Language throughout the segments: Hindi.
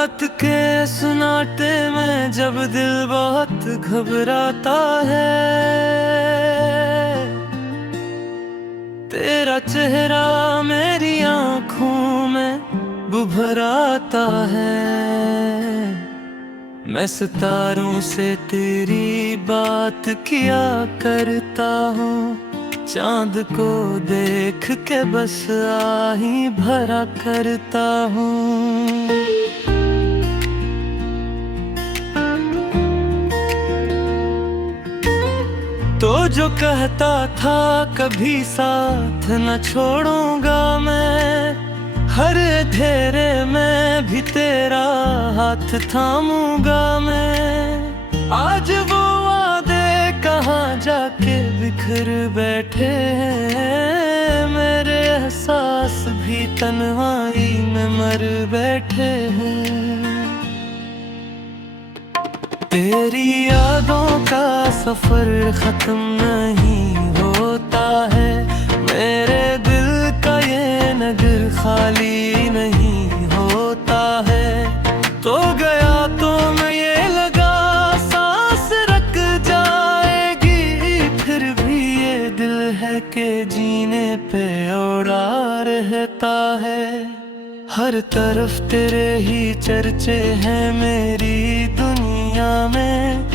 रात के सन्नाटे में जब दिल बहुत घबराता है, तेरा चेहरा मेरी आंखों में बुभराता है। मैं सितारों से तेरी बात किया करता हूँ, चांद को देख के बस आही भरा करता हूँ। तो जो कहता था कभी साथ न छोड़ूंगा मैं, हर अंधेरे में भी तेरा हाथ थामूंगा मैं। आज वो वादे कहाँ जाके बिखर बैठे हैं, मेरे एहसास भी तन्हाई में मर बैठे हैं। तेरी यादों का सफर खत्म नहीं होता है, मेरे दिल का ये नगर खाली नहीं होता है। तो गया तो मैं ये लगा सांस रुक जाएगी, फिर भी ये दिल है कि जीने पे औड़ा रहता है। हर तरफ तेरे ही चर्चे हैं मेरी दुनिया में,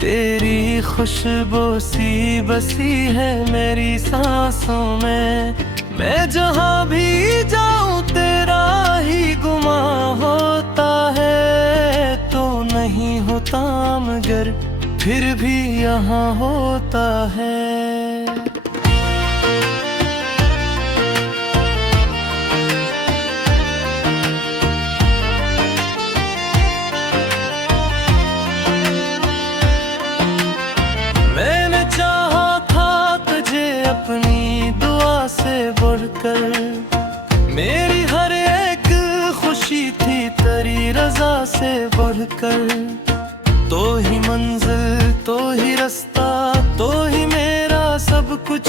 तेरी खुशबू सी बसी है मेरी सांसों में। मैं जहाँ भी जाऊँ तेरा ही गुमा होता है, तो नहीं होता मगर फिर भी यहाँ होता है। अपनी दुआ से बढ़कर मेरी हर एक खुशी थी तेरी रजा से बढ़कर। तो ही मंजिल, तो ही रास्ता, तो ही मेरा सब कुछ,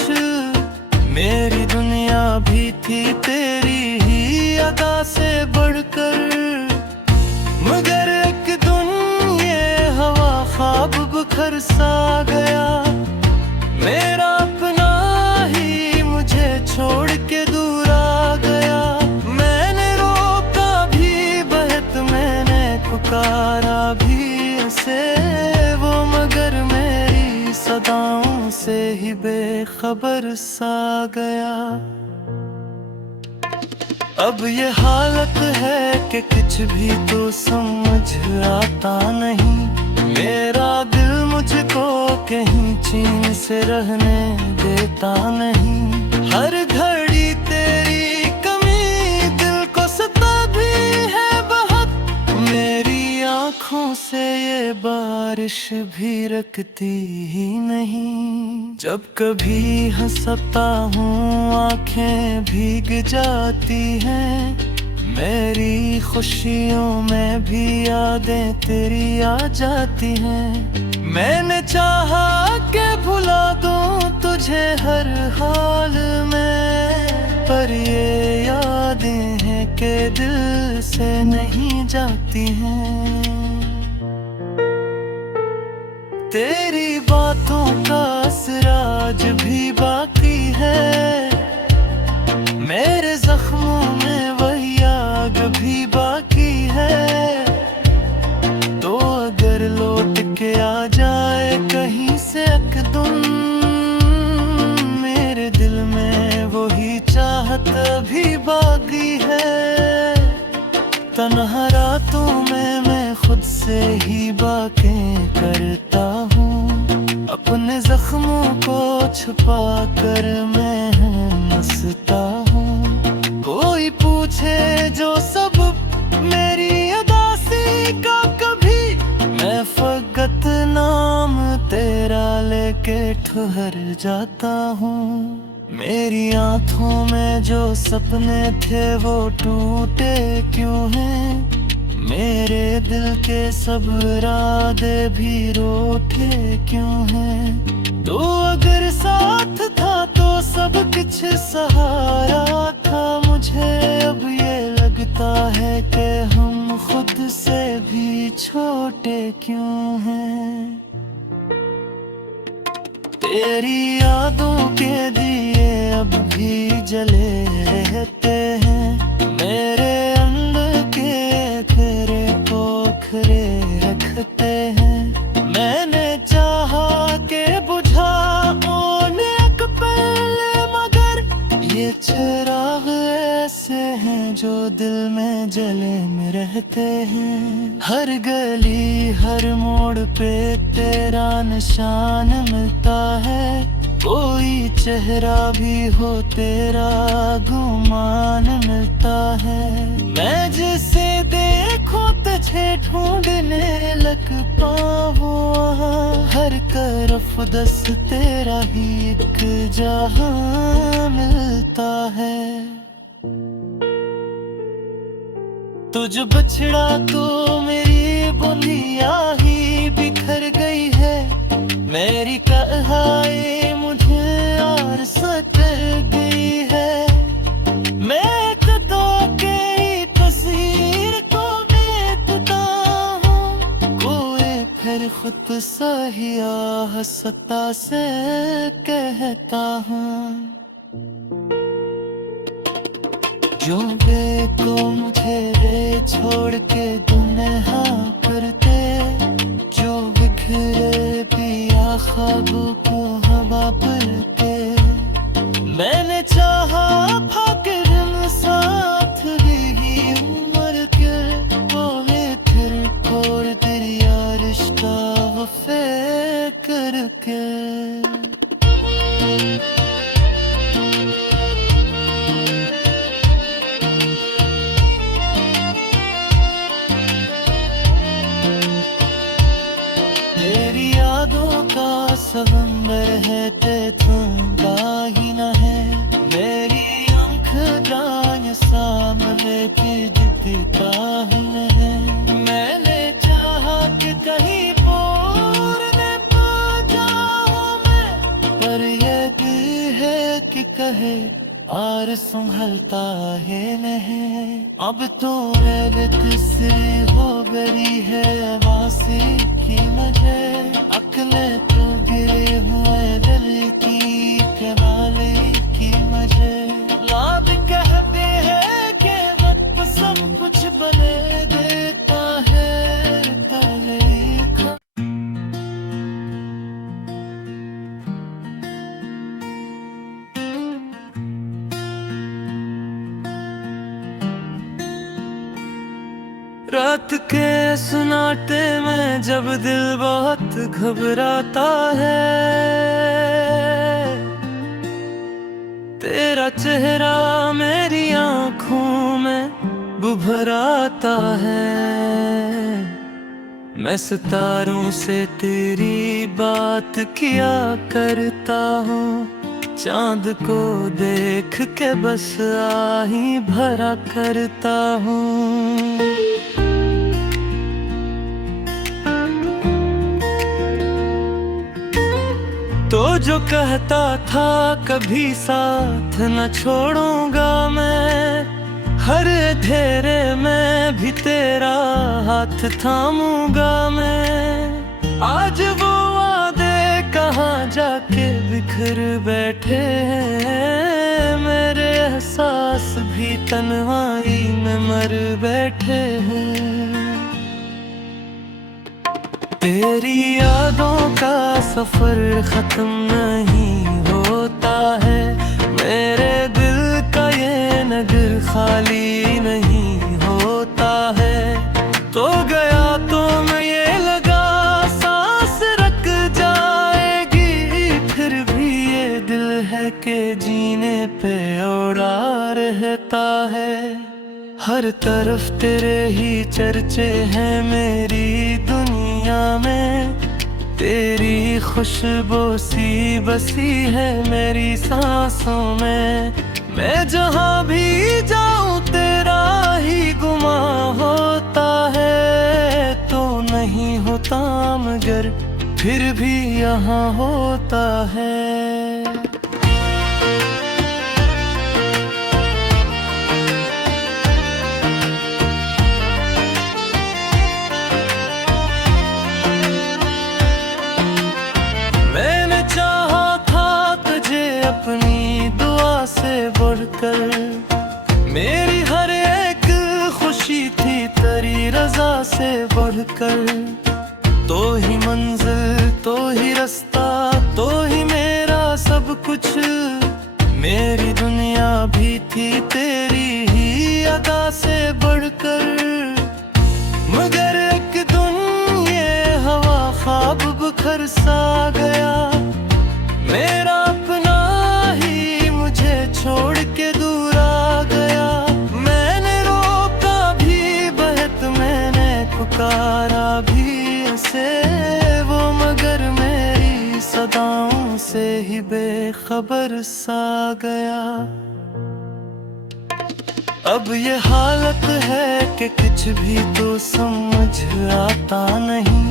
मेरी दुनिया भी थी तेरी ही अदा से बढ़कर। मगर एक दिन ये हवा ख्वाब बुखर सा गया, मेरा अपना छोड़ के दूर आ गया। मैंने रोका भी बहुत, मैंने पुकारा भी ऐसे वो, मगर मेरी सदाओं से ही बेखबर सा गया। अब ये हालत है कि कुछ भी तो समझ आता नहीं, मेरा दिल मुझको कहीं चैन से रहने देता नहीं। हर घड़ी तेरी कमी दिल को सता भी है बहुत, मेरी आँखों से ये बारिश भी रखती ही नहीं। जब कभी हंसता हूँ आँखें भीग जाती हैं, मेरी खुशियों में भी यादें तेरी आ जाती हैं। मैंने चाहा कि भुला दूं तुझे हर हाल में, पर ये यादें हैं कि दिल से नहीं जाती हैं। तेरी बातों का असर आज भी बाकी है, मेरे जख्मों में वही आग भी बाकी है। तो अगर लौट के आ जाए कहीं से एकदम, मेरे दिल में वही चाहत भी बाकी है। तन्हा रातों में मैं खुद से ही बातें करता हूँ, अपने जख्मों को छुपा कर मैं हंसता हूँ। कोई पूछे जो सब मेरी अदासी का कभी, मैं फकत नाम तेरा लेके ठहर जाता हूँ। मेरी आँखों में जो सपने थे वो टूटे क्यों हैं, मेरे दिल के सब इरादे भी रूठे क्यों हैं। तो अगर साथ था तो सब कुछ सहारा था मुझे, अब ये लगता है कि हम हम खुद से भी छोटे क्यों हैं। तेरी यादों के दिए अब भी जले रहते हैं, मेरे अंदर के खरे पोखरे रखते हैं। मैंने चाहा के बुझाने एक पहले, मगर ये चिराग ऐसे हैं जो दिल में जले में रहते हैं। हर गली हर मोड़ पे तेरा निशान मिलता है, कोई चेहरा भी हो तेरा गुमान मिलता है। मैं जिसे देखूं तुझे ढूंढने लग पाऊं वहाँ, हर तरफ दस तेरा ही एक जहां मिलता है। तुझ बछड़ा तो मेरी बोलिया ही बिखर गई है, मेरी कहानी मुझे और सतर गई है। मैं कदों के तस्वीर को देखता हूँ, कोई फिर खुद सही हंसता से कहता हूँ। जो देखो मुझे रे छोड़ के दुनिया करते, जो बिखरे पिया ख्वाबों को हवा पर के। मैंने चाहा फाकिर साथ ही उम्र के, बोले फिर कोर तेरा रिश्ता वफे करके। तेरी यादों का सवंबर है ते थूंगा ही न है, मेरी आँख जान सामने भी दिखता ही न है। मैंने चाहा कि कहीं पूरने पा जाऊं मैं, पर ये दिल है कि कहे और संभलता है नहीं। अब तो रेत से हो गई है वासी की मुझे, अकले तो गिरे हुए दिल की कमाली की मुझे। लाभ कहते हैं कि वक्त सब कुछ बने देता है, पर रात के सन्नाटे में जब दिल बहुत घबराता है, तेरा चेहरा मेरी आँखों में बुभराता है। मैं सितारों से तेरी बात किया करता हूँ, चांद को देख के बस आही भरा करता हूँ। तो जो कहता था कभी साथ न छोड़ूंगा मैं, हर अंधेरे में भी तेरा हाथ थामूंगा मैं। आज वो वादे कहाँ जाके बिखर बैठे हैं, मेरे एहसास भी तन्हाई में मर बैठे हैं। तेरी यादों का सफर खत्म नहीं होता है, मेरे दिल का ये नगर खाली नहीं होता है। तो गया तो मैं ये लगा सांस रख जाएगी, फिर भी ये दिल है कि जीने पे ओढ़ा रहता है। हर तरफ तेरे ही चर्चे हैं मेरी दुनिया में, तेरी खुशबू सी बसी है मेरी सांसों में। मैं जहाँ भी जाऊँ तेरा ही गुमा होता है, तो नहीं होता मगर फिर भी यहाँ होता है। तो ही रास्ता, तो ही मेरा सब कुछ। मेरी दुनिया भी थी तेरी ही अदा से बढ़कर, मगर एक दिन ये हवा ख्वाब बिखर सा गया। मेरा अपना ही मुझे छोड़ के दूर आ गया। मैंने रोका भी बहत, मैंने पुकारा भी उसे वो, मगर मेरी सदाओं से ही बेखबर सा गया। अब ये हालत है कि कुछ भी तो समझ आता नहीं।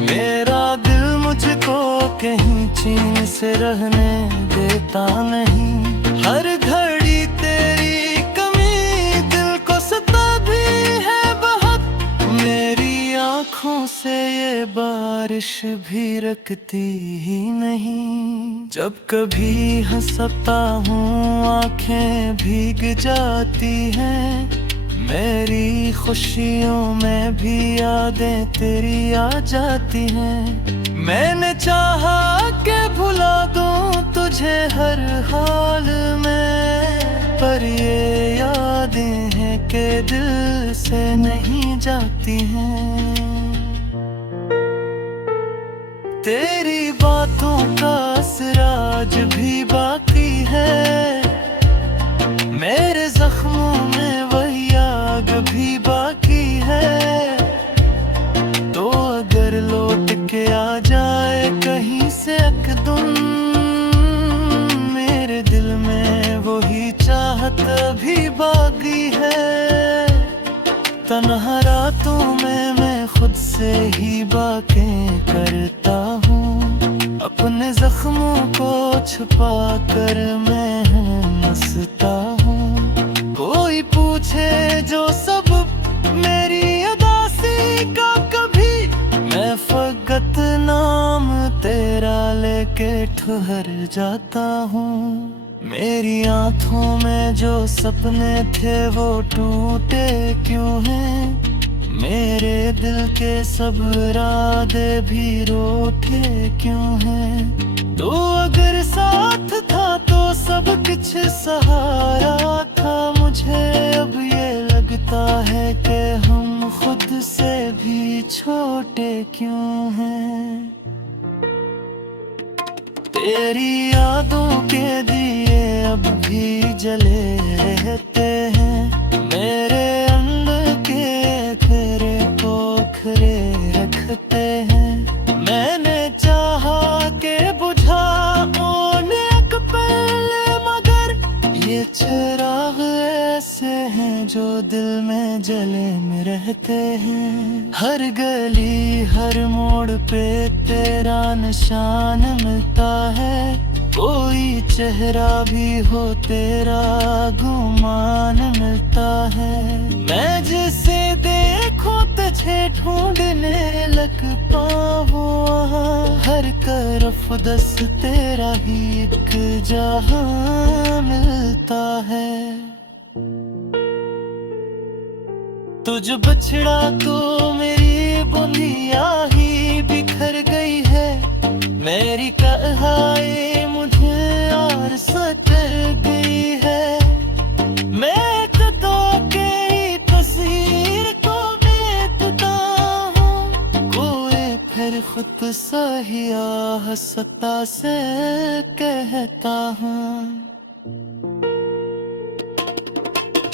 मेरा दिल मुझको कहीं चैन से रहने देता नहीं। हर घड़ी तेरी कमी दिल को सताती है बहुत। मेरी आँखों से ये बारिश भी रखती ही नहीं। जब कभी हंसता हूँ आँखें भीग जाती हैं। मेरी खुशियों में भी यादें तेरी आ जाती हैं। मैंने चाहा कि भुला दूं तुझे हर हाल में, पर ये यादें हैं कि दिल से नहीं जाती हैं। तेरी बातों का असर आज भी बाकी है। मेरे जख्मों में वही आग भी बाकी है। तो अगर लौट के आ जाए कहीं से एकदम, मेरे दिल में वही चाहत भी बाकी है। तन्हा रातों में मैं खुद से ही बातें करता हूँ। अपने जख्मों को छुपा कर मैं हंसता हूँ। कोई पूछे जो सब मेरी उदासी का कभी, मैं फकत नाम तेरा लेके ठहर जाता हूँ। मेरी आँखों में जो सपने थे वो टूटे क्यों हैं। मेरे दिल के सब इरादे भी रूठे क्यों हैं। तो अगर साथ था तो सब कुछ सहारा था मुझे। अब ये लगता है कि हम खुद से भी छोटे क्यों हैं। तेरी यादों के दिए अब भी जले रहते हैं। मेरे अंदर के तेरे पोखरे रखते हैं। मैंने चाहा के बुझाऊं एक पहले, मगर ये चिराग ऐसे हैं जो दिल में जले में रहते हैं। हर गली हर मोड़ पे तेरा निशान मिलता है। कोई चेहरा भी हो तेरा गुमान मिलता है। मैं जिसे देखूं तुझे ढूंढने लगता हूँ। हर तरफ दस तेरा ही एक जहां मिलता है। तुझ बछड़ा तो मेरी बुनिया ही बिखर गई है। मेरी कहानी मुझे और सतर गई है। मैं तो के तस्वीर को देखता हूँ। कोई फिर खुद सही हंसता से कहता हूँ।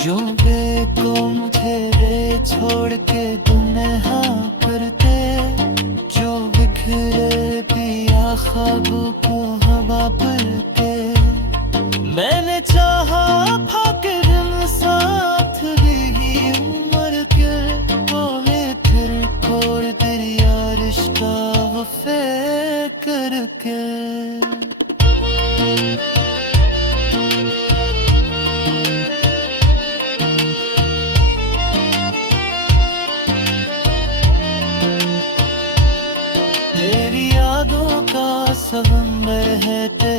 जो देखो मुझे रे छोड़ के दुनिया करते, जो बिखरे पिया ख्वाबों को हवा पर के। मैंने चाहा था कि दिन साथ भी उम्र के बोले फिर खोर तेरी रिश्ता वफे करके। तेरी यादों का सवंबर है ते